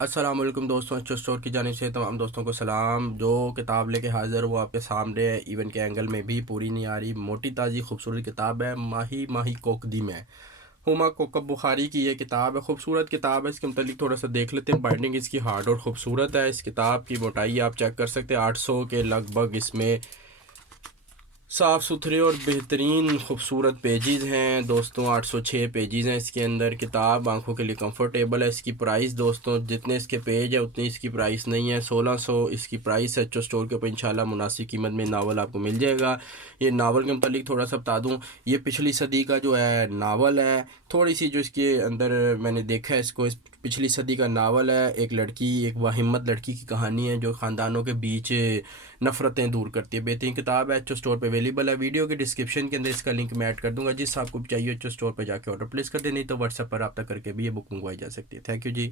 السلام علیکم دوستوں، اچھو اسٹور کی جانب سے تمام دوستوں کو سلام۔ جو کتاب لے کے حاضر وہ آپ کے سامنے ہے، ایون کے اینگل میں بھی پوری نہیں آ رہی، موٹی تازی خوبصورت کتاب ہے، ماہی ماہی کوکدی میں ہما کوکب بخاری کی یہ کتاب ہے۔ خوبصورت کتاب ہے، اس کے متعلق تھوڑا سا دیکھ لیتے ہیں۔ بائنڈنگ اس کی ہارڈ اور خوبصورت ہے۔ اس کتاب کی موٹائی آپ چیک کر سکتے ہیں 800 کے لگ بھگ۔ اس میں صاف ستھرے اور بہترین خوبصورت پیجز ہیں دوستوں، 806 پیجز ہیں اس کے اندر۔ کتاب آنکھوں کے لیے کمفرٹیبل ہے۔ اس کی پرائس دوستوں جتنے اس کے پیج ہے اتنی اس کی پرائس نہیں ہے، 1600 اس کی پرائس ہے۔ اچھو اسٹور کے اوپر انشاءاللہ مناسب قیمت میں ناول آپ کو مل جائے گا۔ یہ ناول کے متعلق تھوڑا سا بتا دوں، یہ پچھلی صدی کا جو ہے ناول ہے۔ تھوڑی سی جو اس کے اندر میں نے دیکھا ہے، اس کو پچھلی صدی کا ناول ہے۔ ایک لڑکی، ایک باہمت لڑکی کی کہانی ہے جو خاندانوں کے بیچ نفرتیں دور کرتی ہے۔ بہترین کتاب ہے، اچھو اسٹور پہ اویلیبل ہے۔ ویڈیو کے ڈسکرپشن کے اندر اس کا لنک میں ایڈ کر دوں گا، جس آپ کو چاہیے اچھو اسٹور پہ جا کے آرڈر پلیس کر دیں، نہیں تو واٹس ایپ پر رابطہ کر کے بھی یہ بک منگوائی جا سکتی ہے۔ Thank you G.